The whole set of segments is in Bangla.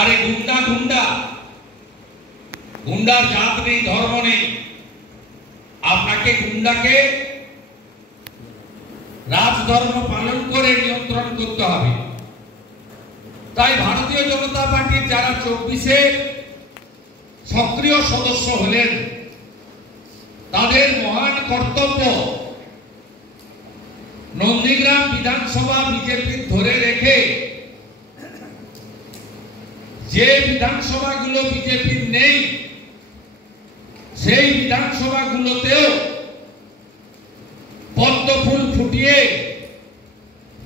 আরে গুন্ডা গুন্ডা গুন্ডার জাত নেই, ধর্ম নেই। আপনাকে গুন্ডাকে রাজধর্ম পালন করে নিয়ন্ত্রণ করতে হবে। তাই ভারতীয় জনতা পার্টির যারা 24-এ সক্রিয় সদস্য হলেন, তাদের মহান কর্তব্য নন্দীগ্রাম বিধানসভা বিজেপি ধরে রেখে যে বিধানসভাগুলো বিজেপির নেই, সেই বিধানসভাগুলোতেও পদ্ম ফুল ফুটিয়ে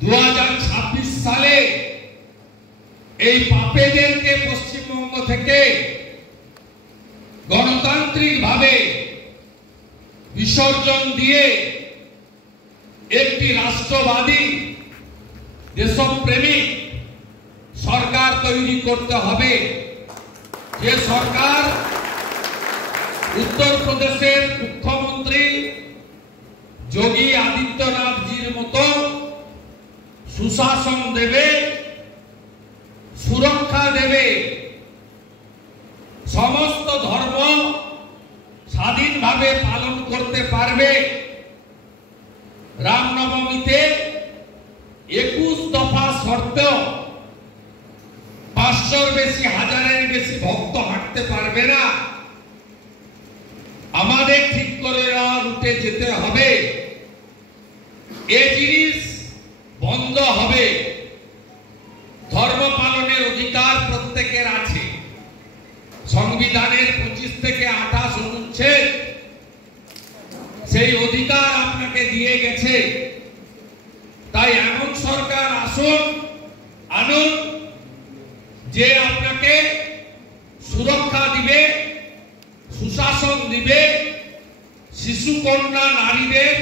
2026 সালে এই পাপেদেরকে পশ্চিমবঙ্গ থেকে গণতান্ত্রিক ভাবে বিসর্জন দিয়ে একটি রাষ্ট্রবাদী দেশপ্রেমিক সরকার তৈরি করতে হবে। যে সরকার উত্তরপ্রদেশের মুখ্যমন্ত্রী যোগী আদিত্যনাথজির মতো সুশাসন দেবে, সুরক্ষা দেবে, সমস্ত ধর্ম স্বাধীনভাবে পালন করতে পারবে। রামনবমীতে 21 দফা শর্তেও 500-র বেশি, 1000-এর বেশি ভক্ত হাঁটতে পারবে না। আমাদের ঠিক করে নেওয়া রুটে যেতে হবে। এই জিনিস বন্ধ হবে। ধর্ম পালনের অধিকার প্রত্যেকের আছে। সংবিধানের 25 থেকে 28 অনুচ্ছেদ সেই অধিকার আপনাকে দিয়ে গেছে। তাই এমন সরকার আনুন যে আপনাকে সুরক্ষা দিবে, সুশাসন দিবে। শিশু কন্যা নারীদের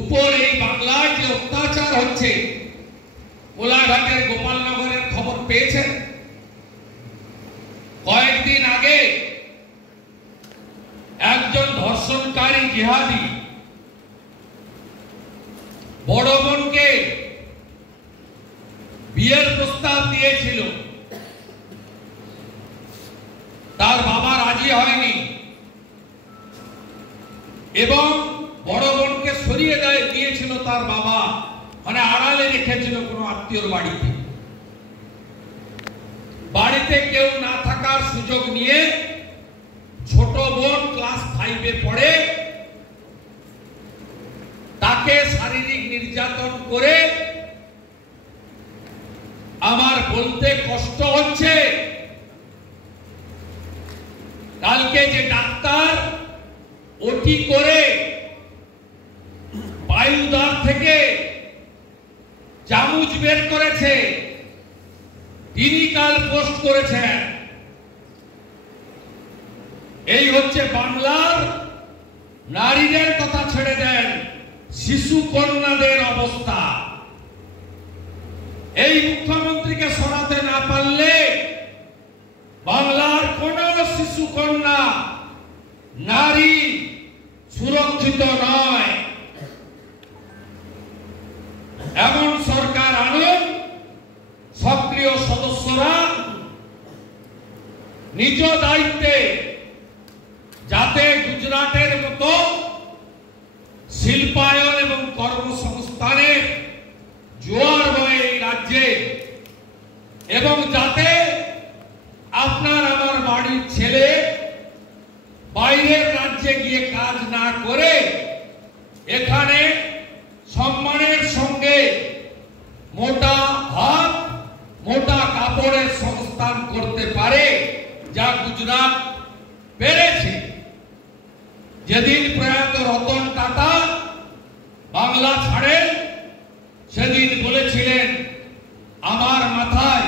উপর এই বাংলায় যে অত্যাচার হচ্ছে, কোলাঘাটের গোপালনগরের খবর পেয়েছেন? কয়েকদিন আগে একজন ধর্ষণকারী জিহাদি বড় বোনকে বিয়ের প্রস্তাব দিয়েছিল, তার বাবা রাজি হয়নি এবং বড় বোনকে সরিয়ে দিয়েছিল তার বাবা, মানে আড়ালে রেখেছিল কোনো আত্মীয়র বাড়িতে। বাড়িতে কেউ না থাকার সুযোগ নিয়ে ছোট বোন ক্লাস 5-এ পড়ে, তাকে শারীরিক নির্যাতন করে, আমার বলতে কষ্ট হচ্ছে, কালকে যে ডাক্তার ওটি করে বায়ুদ্বার থেকে চামচ বের করেছে, তিনি কাল পোস্ট করেছেন। এই হচ্ছে বাংলার নারীদের কথা ছেড়ে দেন, শিশু কন্যাদের অবস্থা। এই মুখ্যমন্ত্রীকে সরাতে না পারলে বাংলার কোন শিশু কন্যা নারী সুরক্ষিত নয়। এমন সরকার আনুন, সক্রিয় সদস্যরা নিজ দায়িত্বে, যাতে গুজরাটের মতো শিল্পায়ন এবং কর্মসংস্থানের জোয়ার বয়ে এই রাজ্যে, এবং যাতে আপনার আমার বাড়ির ছেলে বাইরের রাজ্যে গিয়ে কাজ না করে এখানে সম্মানের সঙ্গে মোটা হাত, মোটা কাপড়ের সংস্থান করতে পারে, যা গুজরাট পেরেছে। যেদিন প্রয়াত রতন টাটা বাংলা ছাড়েন, সেদিন বলেছিলেন, আমার মাথায়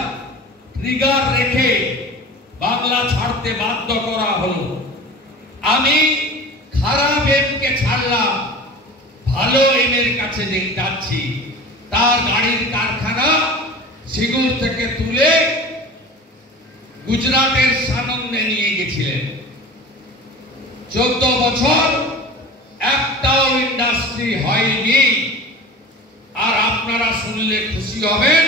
ট্রিগার রেখে বাংলা ছাড়তে বাধ্য করা হলো। আমি খারাপ এমকে ছাড়লাম, ভালো এমের কাছে যাচ্ছি। তার গাড়ির কারখানা সিঙ্গুর থেকে তুলে গুজরাটের সানন্দে নিয়ে গেছিলেন। 14 বছর একটাও ইন্ডাস্ট্রি হয়নি। আর আপনারা শুনলে খুশি হবেন,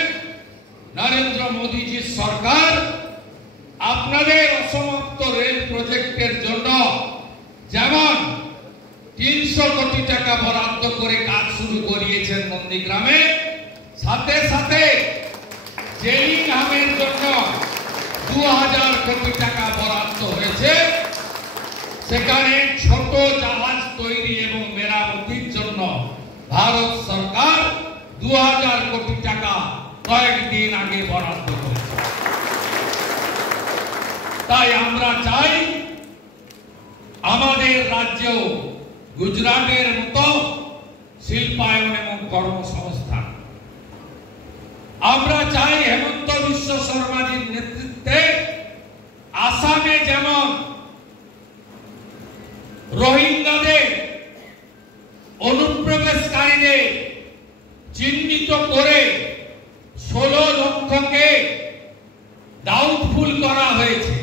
নরেন্দ্র মোদীজির সরকার আপনাদের অসমাপ্ত রেল প্রজেক্টের জন্য যেমন 300 কোটি টাকা বরাদ্দ করে কাজ শুরু করিয়েছেন নন্দীগ্রামে, সাথে সাথে জেলিংহামের জন্য 2000 কোটি টাকা বরাদ্দ হয়েছে। সেখানে ছোট জাহাজ তৈরি এবং মেরামতির জন্য ভারত সরকার 2000 কোটি টাকা কয়েকদিন আগে বরাদ্দ করেছে। তাই আমরা চাই আমাদের রাজ্যেও গুজরাটের মতো শিল্পায়ন এবং কর্মসংস্থান। আমরা চাই হেমন্ত বিশ্ব শর্মাজির নেতৃত্বে আসামে যেমন রোহিঙ্গাদের অনুপ্রবেশকারীদের চিহ্নিত করে 16 লক্ষকে ডাউটফুল করা হয়েছে,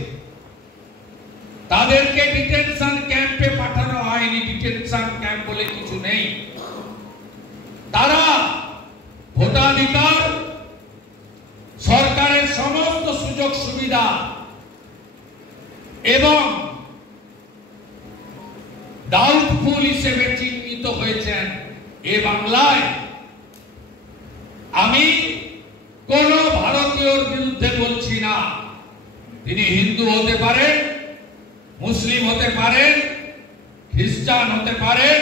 তাদেরকে ডিটেনশন ক্যাম্পে পাঠানো হয়নি। ডিটেনশন ক্যাম্প বলে কিছু নেই। তারা ভোটাধিকার, সরকারের সমস্ত সুযোগ সুবিধা এবং ডাউটফুল হিসেবে চিহ্নিত হয়েছেন এ বাংলায়। আমি কোন ভারতীয়র বিরুদ্ধে বলছি না। তিনি হিন্দু হতে পারেন, মুসলিম হতে পারেন, খ্রিস্টান হতে পারেন,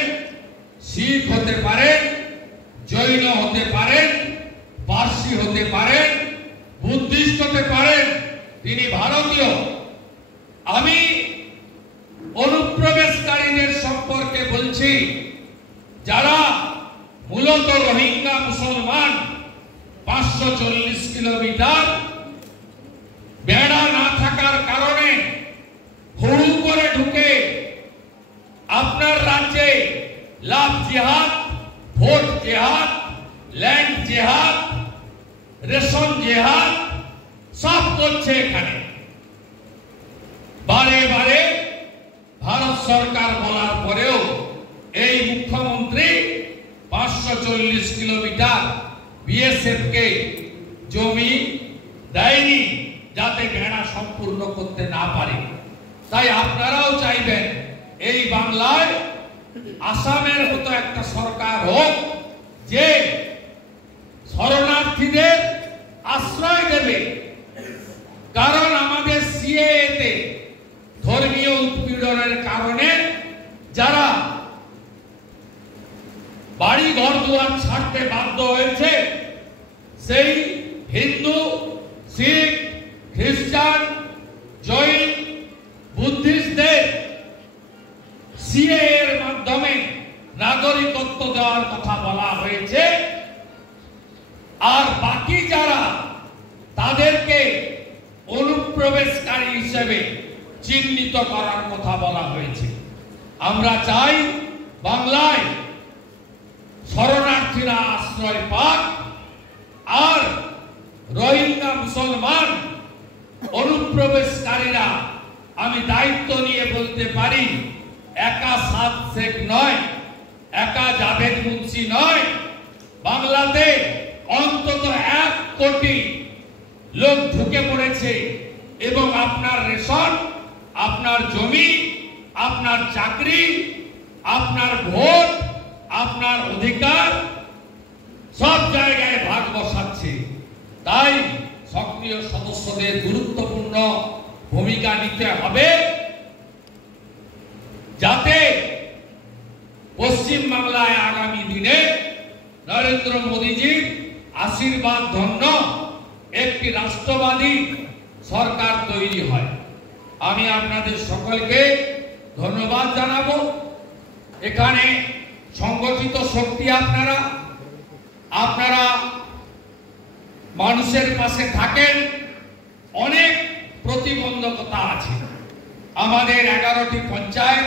শিখ হতে পারেন, জৈন হতে পারেন, পার্সি হতে পারেন, বুদ্ধিস্ট হতে পারেন, তিনি ভারতীয়। আমি অনুপ্রবেশকারীদের সম্পর্কে বলছি, যারা মূলত রোহিঙ্গা মুসলমান 540 কিলোমিটার বেড়া না থাকার কারণে হুড়ু করে ঢুকে আপনার রাজ্যে লাভ জিহাদ, ভোট জিহাদ, ল্যান্ড জিহাদ, রেশন জিহাদ সব করছে। এখানে বারে বারে ভারত সরকার বলার পরেও এই মুখ্যমন্ত্রী 540 কিলোমিটার বিএসএফ কে জমি দেয়নি, যাতে বেড়া সম্পূর্ণ করতে না পারে। তাই আপনারাও চাইবেন এই বাংলায় আসামের মতো একটা সরকার হোক, যে শরণার্থীদের আশ্রয় দেবে। কারণ আমাদের সিএএতে ধর্মীয় উৎপীড়নের কারণে যারা বাড়ি ঘর দুয়ার ছাড়তে বাধ্য হয়েছে, সেই হিন্দু, শিখ, খ্রিস্টান, জৈন, বুদ্ধিস্টদের সিএএ এর মাধ্যমে নাগরিকত্ব দেওয়ার কথা বলা হয়েছে। আর বাকি যারা, তাদেরকে অনুপ্রবেশকারী হিসেবে চিহ্নিত করার কথা বলা হয়েছে। আমরা চাই বাংলায় শরণার্থীরা আশ্রয় পাক, আর রোহিঙ্গা মুসলমান অনুপ্রবেশকারীরা, আমি দায়িত্ব নিয়ে বলতে পারি, একা সাদ শেখ নয়, একা জাভেদ মুন্সি নয়, বাংলাতে অন্তত 1 কোটি লোক ঢুকে পড়েছে। এবং আপনার রেশন, আপনার জমি, আপনার চাকরি, আপনার ভোট, আপনার অধিকার সব জায়গায় ভাগ বসাচ্ছে। তাই সক্রিয় সদস্যদের গুরুত্বপূর্ণ ভূমিকা নিতে হবে, যাতে পশ্চিম বাংলায় আগামী দিনে নরেন্দ্র মোদীজির আশীর্বাদ ধন্য একটি রাষ্ট্রবাদী সরকার তৈরি হয়। আমি আপনাদের সকলকে ধন্যবাদ জানাবো। এখানে সংগঠিত শক্তি আপনারা মানুষের পাশে থাকেন। অনেক প্রতিবন্ধকতা আছে। আমাদের 11টি পঞ্চায়েত,